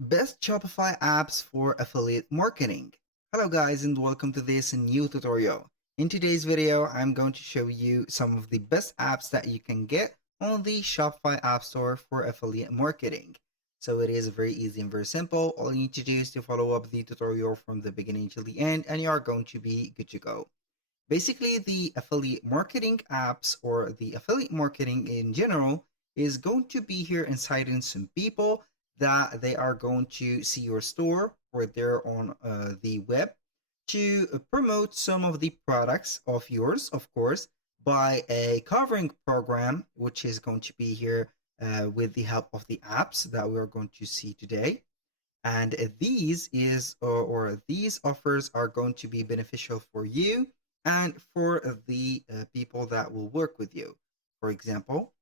Best Shopify apps for affiliate marketing. Hello guys and welcome to this new tutorial. In today's video, I'm going to show you some of the best apps that you can get on the Shopify App Store for affiliate marketing. So it is very easy and very simple. All you need to do is to follow up the tutorial from the beginning till the end and you are going to be good to go. Basically, the affiliate marketing apps or the affiliate marketing in general is going to be here inciting some people that they are going to see your store or they're on the web to promote some of the products of yours, of course, by a covering program, which is going to be here with the help of the apps that we are going to see today. And these offers are going to be beneficial for you and for the people that will work with you. For example,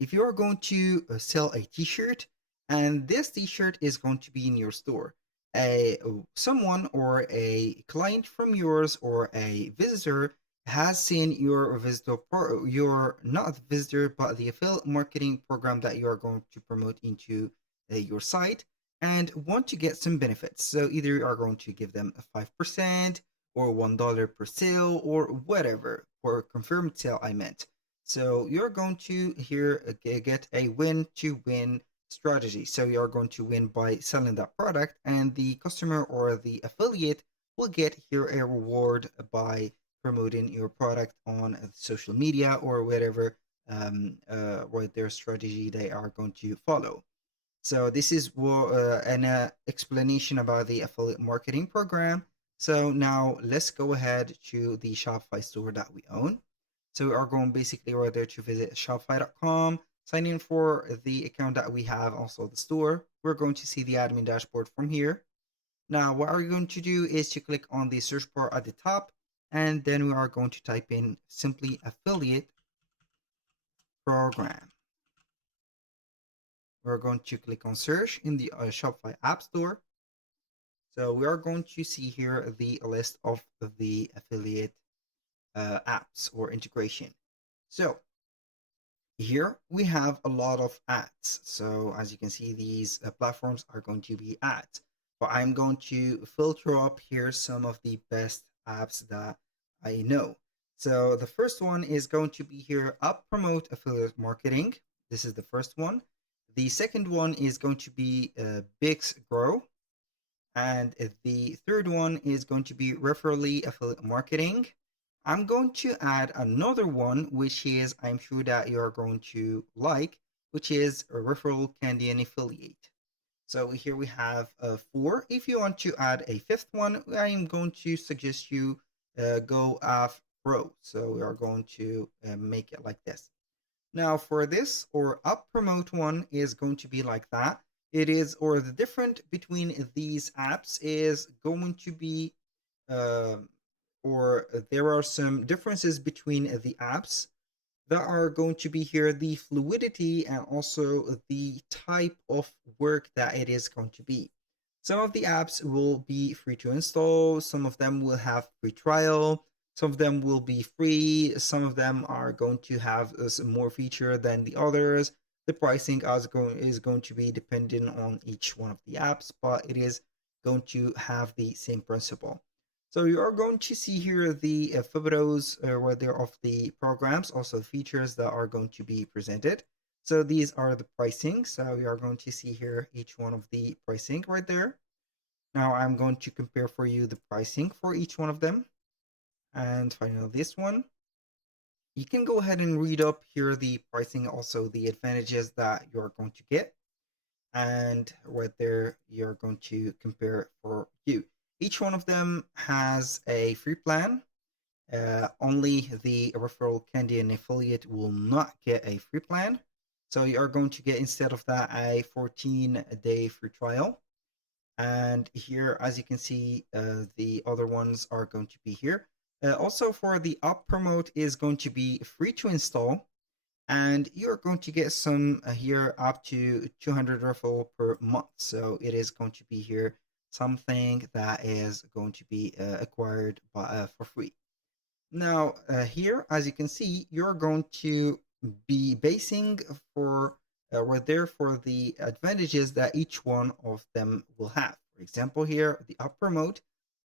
if you are going to sell a t-shirt and this t-shirt is going to be in your store, a someone or a client from yours or a visitor has seen your your not visitor but the affiliate marketing program that you are going to promote into your site and want to get some benefits. So either you are going to give them a 5% or $1 per sale or whatever, or confirmed sale I meant. So you're going to here get a win to win strategy. So you're going to win by selling that product, and the customer or the affiliate will get here a reward by promoting your product on social media or whatever what their strategy they are going to follow. So this is an explanation about the affiliate marketing program. So now let's go ahead to the Shopify store that we own. So we are going basically right there to visit shopify.com, sign in for the account that we have, also the store. We're going to see the admin dashboard from here. Now, what we're going to do is to click on the search bar at the top, and then we are going to type in simply affiliate program. We're going to click on search in the Shopify App Store. So we are going to see here the list of the affiliate apps or integration. So here we have a lot of ads. So as you can see, these platforms are going to be ads. But I'm going to filter up here some of the best apps that I know. So the first one is going to be here Up Promote Affiliate Marketing. This is the first one. The second one is going to be Bix Grow. And the third one is going to be Referrally Affiliate Marketing. I'm going to add another one, which is I'm sure that you're going to like, which is a Referral Candy and Affiliate. So here we have four. If you want to add a fifth one, I'm going to suggest you go off Pro. So we are going to make it like this. Now for this or up promote one is going to be like that. It is, or the difference between these apps is going to be, uh, or there are some differences between the apps that are going to be here, the fluidity and also the type of work that it is going to be. Some of the apps will be free to install, some of them will have free trial, some of them will be free, some of them are going to have some more feature than the others. The pricing is going to be dependent on each one of the apps, but it is going to have the same principle. So you are going to see here the photos where there of the programs, also features that are going to be presented. So these are the pricing. So we are going to see here each one of the pricing right there. Now I'm going to compare for you the pricing for each one of them. And finally this one. You can go ahead and read up here the pricing, also the advantages that you're going to get. And right there, you're going to compare for you. Each one of them has a free plan. Only the referral candy and affiliate will not get a free plan. So you are going to get instead of that a 14-day free trial. And here, as you can see, the other ones are going to be here. Also for the up promote is going to be free to install, and you're going to get some here up to 200 referral per month. So it is going to be here something that is going to be acquired for free. Now here, as you can see, you're going to be basing for right there for the advantages that each one of them will have. For example, here, the up promote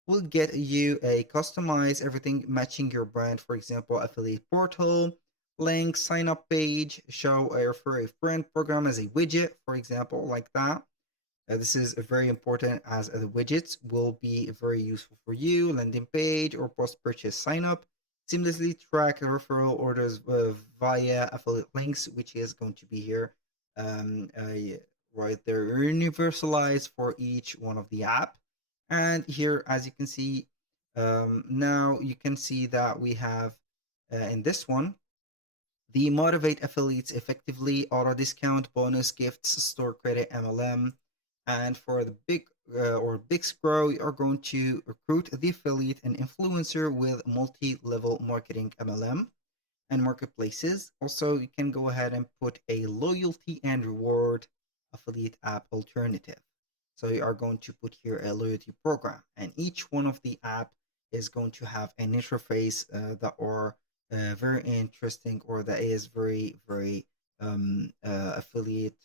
will get you a customized everything matching your brand. For example, affiliate portal, link, sign up page, show a refer a friend program as a widget, for example, like that. This is very important as the widgets will be very useful for you. Landing page or post purchase sign up. Seamlessly track referral orders via affiliate links, which is going to be here um, uh, right there, universalized for each one of the app. And here, as you can see, now you can see that we have in this one the motivate affiliates effectively, auto discount, bonus gifts, store credit, MLM. And for the big scroll, you are going to recruit the affiliate and influencer with multi-level marketing MLM and marketplaces. Also, you can go ahead and put a loyalty and reward affiliate app alternative. So you are going to put here a loyalty program, and each one of the app is going to have an interface that are very interesting or that is very affiliate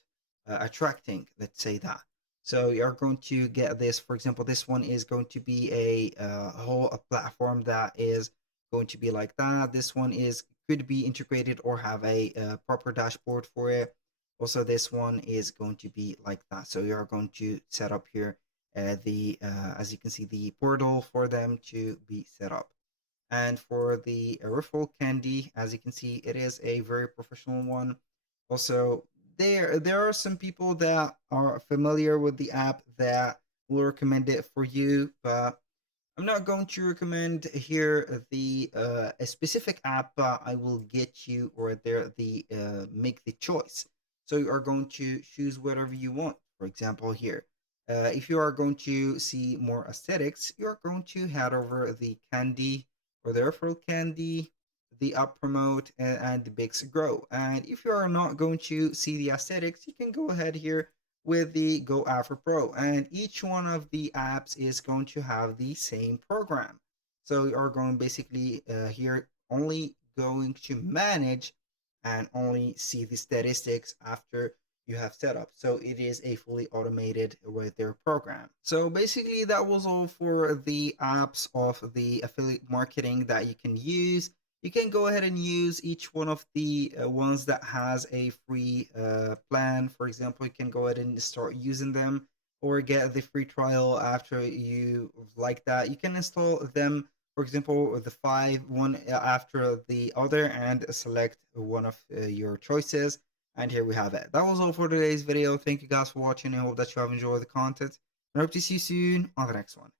attracting. Let's say that. So you are going to get this. For example, this one is going to be a whole a platform that is going to be like that. This one is could be integrated or have a proper dashboard for it. Also, this one is going to be like that. So you are going to set up here the as you can see the portal for them to be set up. And for the referral candy, as you can see, it is a very professional one. Also, there are some people that are familiar with the app that will recommend it for you, but I'm not going to recommend here the a specific app. I will get you or there the make the choice. So you are going to choose whatever you want. For example, here, if you are going to see more aesthetics, you are going to head over the candy or the referral candy, the up promote, and the bigs grow. And if you are not going to see the aesthetics, you can go ahead here with the Go After Pro. And each one of the apps is going to have the same program. So you are going basically here only going to manage and only see the statistics after you have set up. So it is a fully automated right there program. So basically that was all for the apps of the affiliate marketing that you can use. You can go ahead and use each one of the ones that has a free plan. For example, you can go ahead and start using them or get the free trial after you like that. You can install them, for example, the five one after the other and select one of your choices. And here we have it. That was all for today's video. Thank you guys for watching. I hope that you have enjoyed the content. I hope to see you soon on the next one.